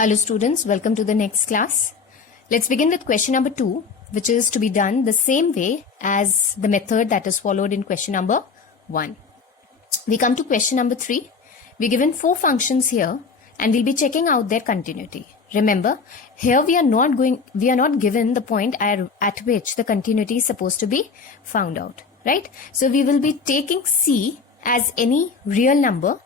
Hello students, welcome to the next class. Let's begin with question number 2, which is to be done the same way as the method that is followed in question number 1. We come to question number 3. We're given 4 functions here and we'll be checking out their continuity. Remember, here we are not given the point at which the continuity is supposed to be found out, right? So we will be taking C as any real number,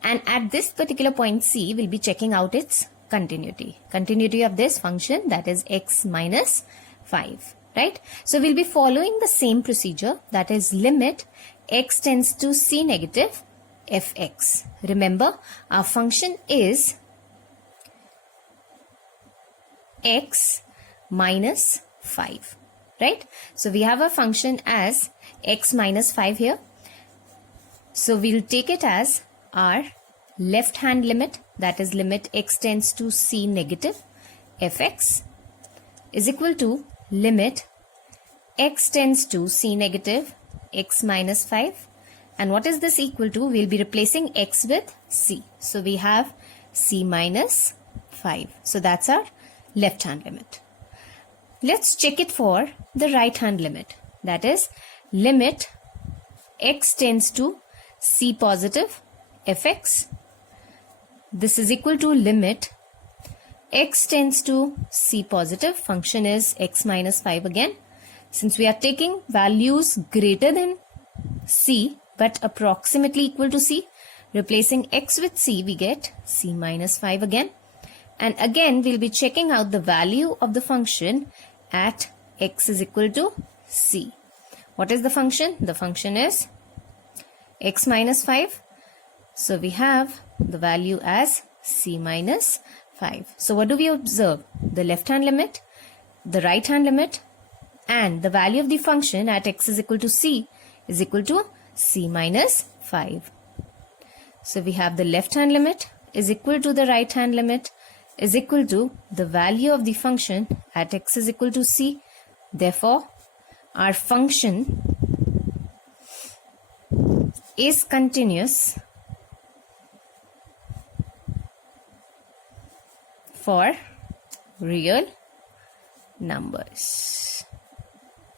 and at this particular point C, we'll be checking out its continuity of this function, that is x minus 5, right? So we'll be following the same procedure, that is limit x tends to c negative fx. Remember, our function is x minus 5, right? So we have a function as x minus 5 here. So we'll take it as our left hand limit, that is limit x tends to c negative fx is equal to limit x tends to c negative x minus 5. And what is this equal to? We'll be replacing x with c. So we have c minus 5. So that's our left hand limit. Let's check it for the right hand limit, that is limit x tends to c positive fx. This is equal to limit x tends to c positive, function is x minus 5 again. Since we are taking values greater than c but approximately equal to c, replacing x with c, we get c minus 5 again. And again we'll be checking out the value of the function at x is equal to c. What is the function? The function is x minus 5. So we have the value as c minus 5. So what do we observe? The left hand limit, the right hand limit, and the value of the function at x is equal to c is equal to c minus 5. So we have the left hand limit is equal to the right hand limit is equal to the value of the function at x is equal to c. Therefore, our function is continuous for real numbers,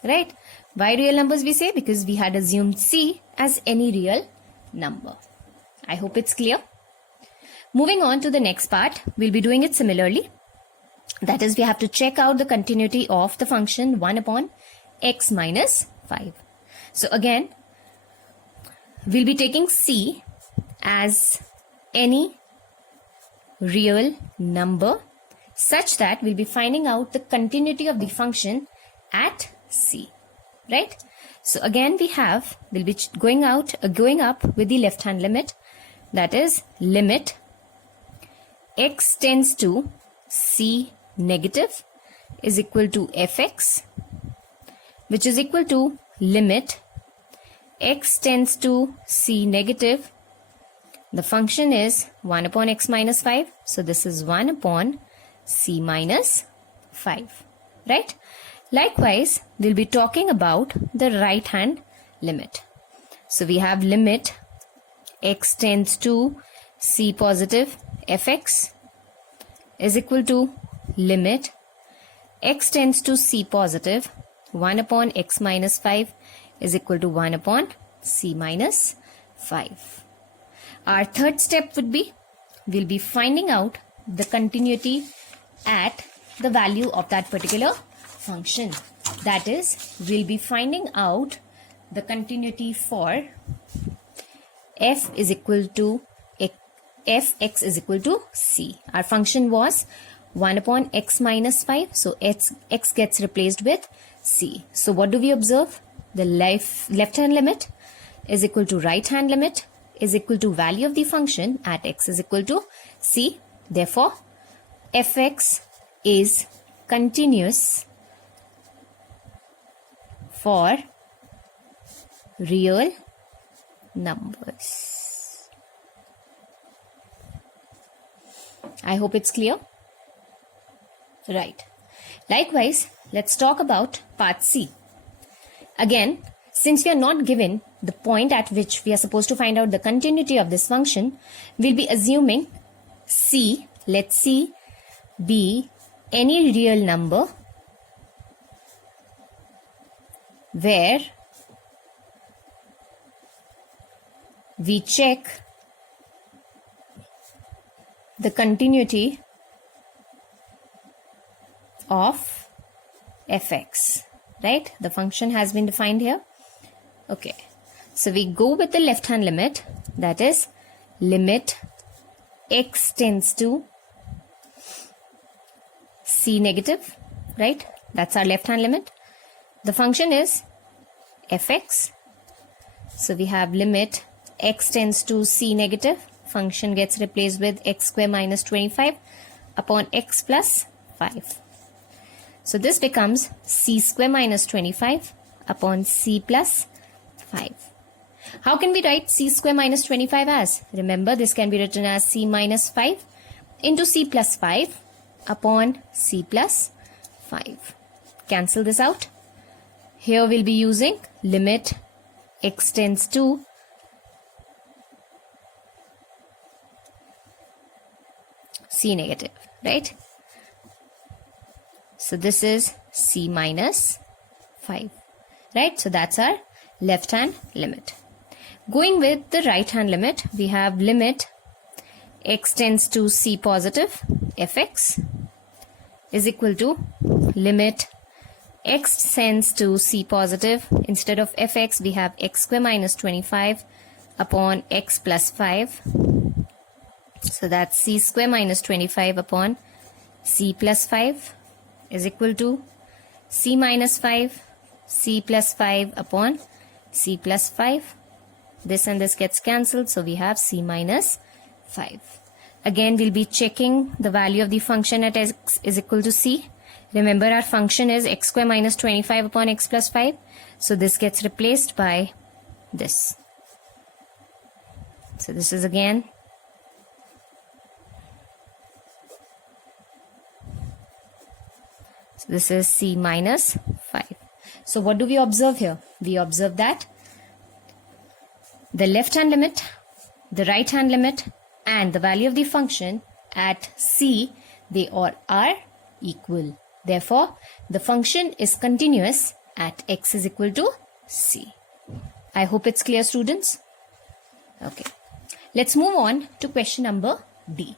right? Why real numbers we say? Because we had assumed c as any real number. I hope it's clear. Moving on to the next part, we'll be doing it similarly. That is, we have to check out the continuity of the function 1 upon x minus 5. So again, we'll be taking c as any real number such that we'll be finding out the continuity of the function at c, right? So again we'll be going up with the left hand limit, that is limit x tends to c negative is equal to fx, which is equal to limit x tends to c negative. The function is 1 upon x minus 5. So this is 1 upon c minus 5, right? Likewise, we'll be talking about the right hand limit. So we have limit x tends to c positive fx is equal to limit x tends to c positive 1 upon x minus 5 is equal to 1 upon c minus 5. Our third step would be, we'll be finding out the continuity at the value of that particular function. That is, we'll be finding out the continuity for f is equal to fx is equal to c. Our function was 1 upon x minus 5. So x gets replaced with c. So what do we observe? The left hand limit is equal to right hand limit is equal to value of the function at x is equal to c. Therefore, fx is continuous for real numbers. I hope it's clear. Right. Likewise, let's talk about part C. Again, since we are not given the point at which we are supposed to find out the continuity of this function, we'll be assuming C, let C be any real number where we check the continuity of fx, right? The function has been defined here. Okay, so we go with the left hand limit, that is limit x tends to c negative, right? That's our left hand limit. The function is fx, so we have limit x tends to c negative, function gets replaced with x square minus 25 upon x plus 5. So this becomes c square minus 25 upon c plus 5. How can we write c square minus 25 as? Remember, this can be written as c minus 5 into c plus 5 upon c plus 5. Cancel this out. Here we'll be using limit x tends to c negative, right? So this is c minus 5, right? So that's our left hand limit. Going with the right hand limit, we have limit x tends to c positive fx is equal to limit x tends to c positive. Instead of fx, we have x square minus 25 upon x plus 5. So that's c square minus 25 upon c plus 5 is equal to c minus 5, c plus 5 upon c plus 5. This and this gets cancelled, so we have c minus 5. Again, we'll be checking the value of the function at x is equal to c. Remember, our function is x square minus 25 upon x plus 5. So this gets replaced by this. So this is again this is c minus 5. So what do we observe here? We observe that the left hand limit, the right hand limit and the value of the function at c, they all are equal. Therefore, the function is continuous at x is equal to c. I hope it's clear, students. Okay. Let's move on to question number D.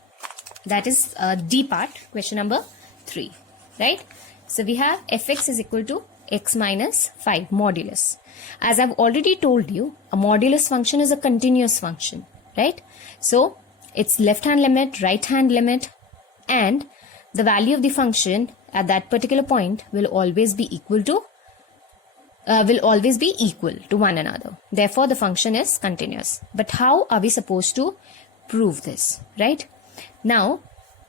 That is D part, question number 3. Right? So we have fx is equal to x minus 5 modulus. As I've already told you, a modulus function is a continuous function, right? So its left hand limit, right hand limit and the value of the function at that particular point will always be equal to one another. Therefore, the function is continuous. But how are we supposed to prove this, right? Now,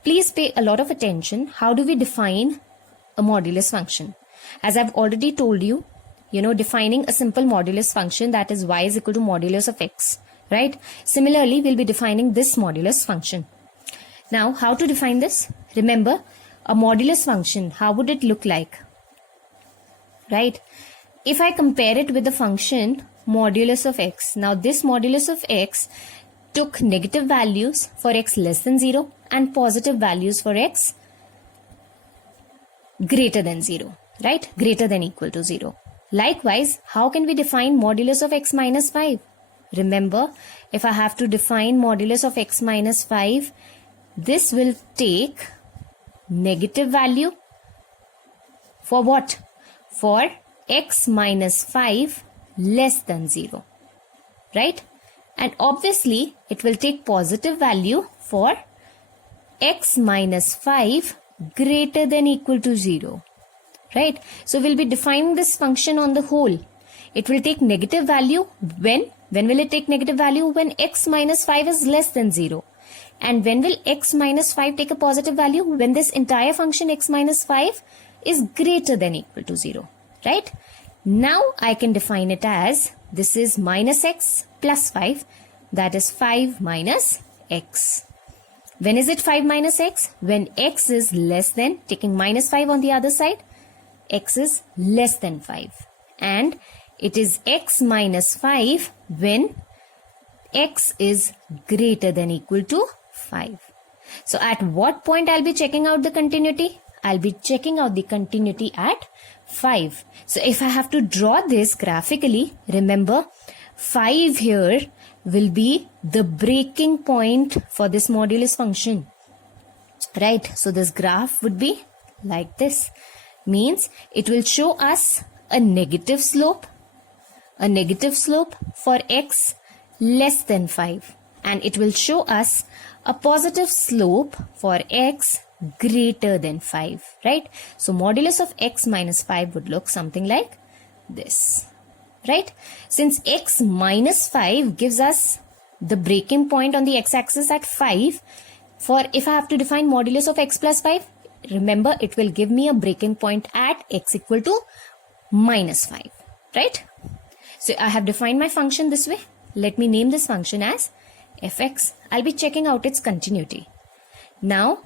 please pay a lot of attention. How do we define a modulus function? As I've already told you, defining a simple modulus function, that is y is equal to modulus of x, right? Similarly, we'll be defining this modulus function. Now, how to define this? Remember, a modulus function, how would it look like? Right? If I compare it with the function modulus of x, now this modulus of x took negative values for x less than 0 and positive values for x greater than 0, right? Greater than equal to 0. Likewise, how can we define modulus of x minus 5? Remember, if I have to define modulus of x minus 5, this will take negative value for what? For x minus 5 less than 0, right? And obviously, it will take positive value for x minus 5 greater than equal to 0, right? So we'll be defining this function on the whole. It will take negative value when will it take negative value? When x minus 5 is less than 0. And when will x minus 5 take a positive value? When this entire function x minus 5 is greater than equal to 0, right? Now I can define it as this is minus x plus 5, that is 5 minus x. When is it 5 minus x? When x is less than, taking minus 5 on the other side, x is less than 5. And it is x minus 5 when x is greater than equal to 5. So at what point I'll be checking out the continuity? I'll be checking out the continuity at 5. So if I have to draw this graphically, remember 5 here will be the breaking point for this modulus function. Right? So this graph would be like this. Means it will show us a negative slope for x less than 5. And it will show us a positive slope for x greater than 5, right? So modulus of x minus 5 would look something like this, right? Since x minus 5 gives us the breaking point on the x-axis at 5, for if I have to define modulus of x plus 5, remember it will give me a breaking point at x equal to minus 5, right? So I have defined my function this way. Let me name this function as fx. I'll be checking out its continuity. Now,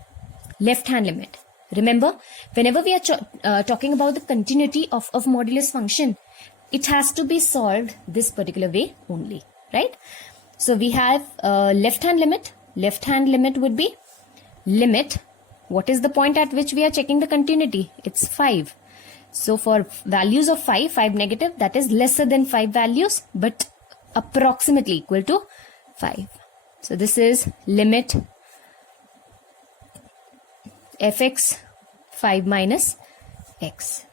left hand limit. Remember, whenever we are talking about the continuity of modulus function, it has to be solved this particular way only, right? So we have left hand limit. Left hand limit would be limit. What is the point at which we are checking the continuity? It's 5. So for values of 5 negative, that is lesser than 5 values, but approximately equal to 5. So this is limit fx 5 minus x.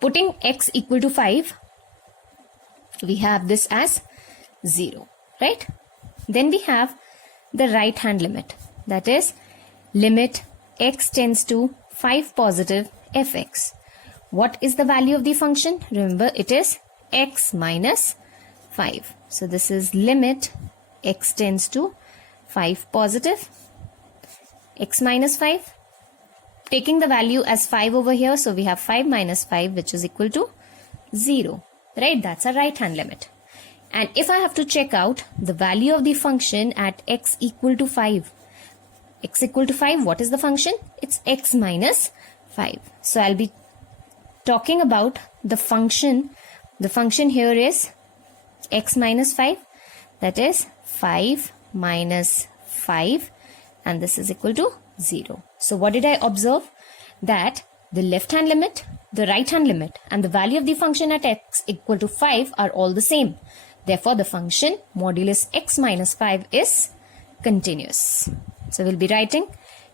Putting x equal to 5, we have this as 0, right? Then we have the right hand limit, that is limit x tends to 5 positive fx. What is the value of the function? Remember, it is x minus 5. So this is limit x tends to 5 positive x minus 5. Taking the value as 5 over here, so we have 5 minus 5, which is equal to 0, right? That's a right hand limit. And if I have to check out the value of the function at x equal to 5, x equal to 5, what is the function? It's x minus 5. So I'll be talking about the function. The function here is x minus 5, that is 5 minus 5, and this is equal to 0. So what did I observe? That the left hand limit, the right hand limit, and the value of the function at x equal to 5 are all the same. Therefore, the function modulus x minus 5 is continuous. So we'll be writing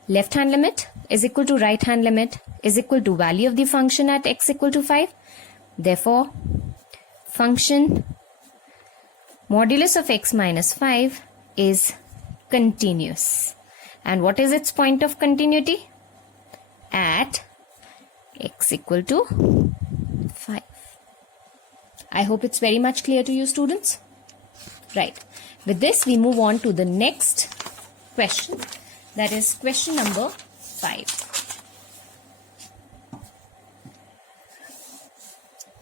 left hand limit is equal to right hand limit is equal to value of the function at x equal to 5. Therefore, function modulus of x minus 5 is continuous. And what is its point of continuity? At x equal to 5. I hope it's very much clear to you, students. Right. With this, we move on to the next question. That is question number 5.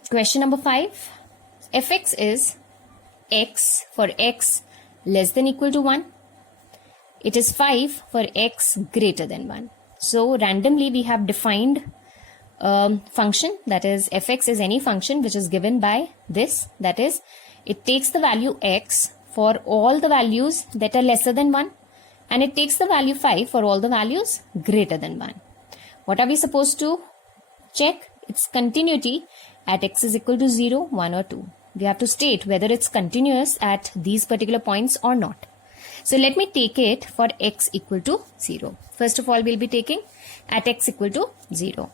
Question number 5. Fx is x for x less than equal to 1. It is 5 for x greater than 1. So randomly we have defined function, that is fx is any function which is given by this, that is it takes the value x for all the values that are lesser than 1, and it takes the value 5 for all the values greater than 1. What are we supposed to check? Its continuity at x is equal to 0, 1 or 2. We have to state whether it's continuous at these particular points or not. So let me take it for x equal to 0. First of all, we'll be taking at x equal to 0.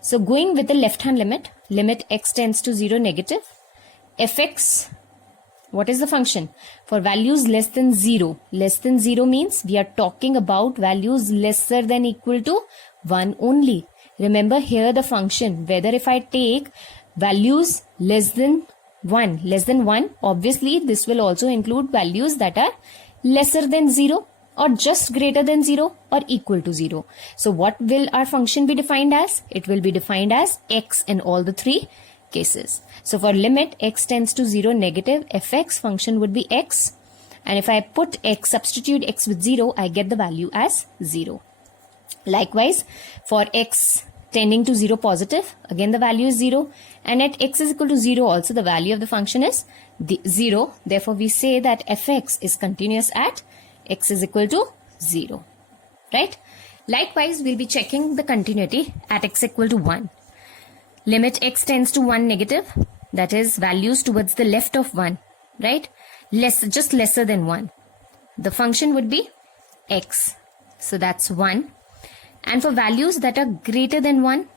So going with the left hand limit, limit x tends to 0 negative, fx, what is the function? For values less than 0. Less than 0 means we are talking about values lesser than equal to 1 only. Remember here the function, whether if I take values less than 1, obviously this will also include values that are lesser than 0 or just greater than 0 or equal to 0. So what will our function be defined as? It will be defined as x in all the 3 cases. So for limit x tends to 0 negative, fx function would be x, and if I put x, substitute x with 0, I get the value as 0. Likewise, for x tending to 0 positive, again the value is 0, and at x is equal to 0 also the value of the function is 0. Therefore we say that fx is continuous at x is equal to 0. right? Likewise, we'll be checking the continuity at x equal to 1. Limit x tends to 1 negative, that is values towards the left of 1, right? Just lesser than 1. The function would be x. So that's 1. And for values that are greater than 1,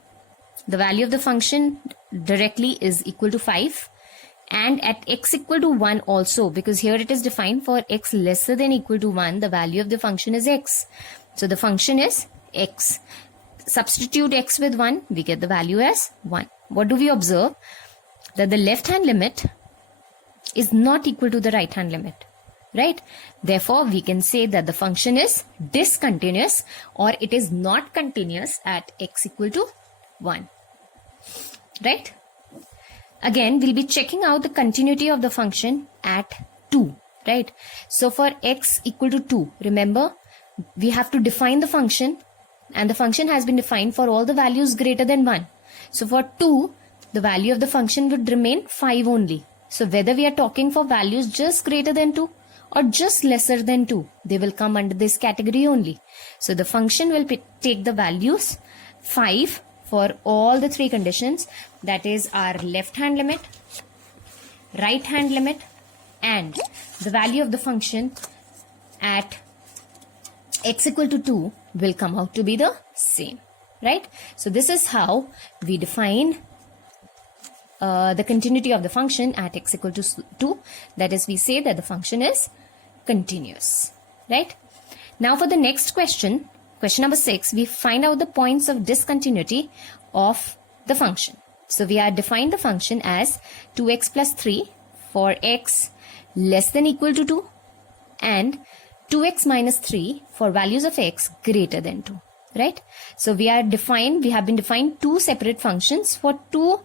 the value of the function directly is equal to 5. And at x equal to 1 also, because here it is defined for x lesser than equal to 1, the value of the function is x. So the function is x. Substitute x with 1, we get the value as 1. What do we observe? That the left hand limit is not equal to the right hand limit, right? Therefore, we can say that the function is discontinuous, or it is not continuous at x equal to 1, right? Again, we'll be checking out the continuity of the function at 2, right? So for x equal to 2, remember, we have to define the function, and the function has been defined for all the values greater than 1. So for 2, the value of the function would remain 5 only. So whether we are talking for values just greater than 2 or just lesser than 2, they will come under this category only. So the function will take the values 5 for all the 3 conditions, that is our left hand limit, right hand limit, and the value of the function at x equal to 2 will come out to be the same, right? So this is how we define the continuity of the function at x equal to 2. That is, we say that the function is continuous, right? Now for the next question, question number 6, we find out the points of discontinuity of the function. So we are defined the function as 2x plus 3 for x less than equal to 2 and 2x minus 3 for values of x greater than 2, right? So we have been defined 2 separate functions for 2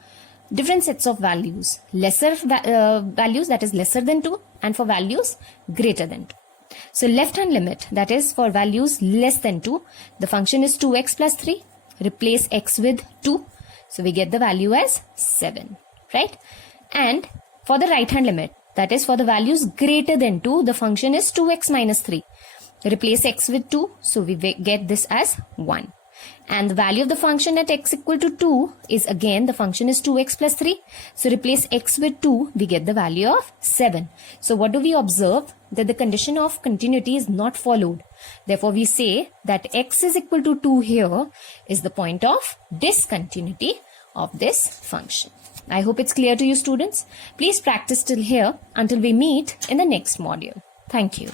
different sets of values. Lesser values, that is lesser than 2, and for values greater than 2. So left hand limit, that is for values less than 2, the function is 2x plus 3. Replace x with 2. So we get the value as 7, right? And for the right hand limit, that is for the values greater than 2, the function is 2x minus 3. Replace x with 2. So we get this as 1. And the value of the function at x equal to 2 is, again, the function is 2x plus 3. So replace x with 2, we get the value of 7. So what do we observe? That the condition of continuity is not followed. Therefore, we say that x is equal to 2 here is the point of discontinuity of this function. I hope it's clear to you, students. Please practice till here until we meet in the next module. Thank you.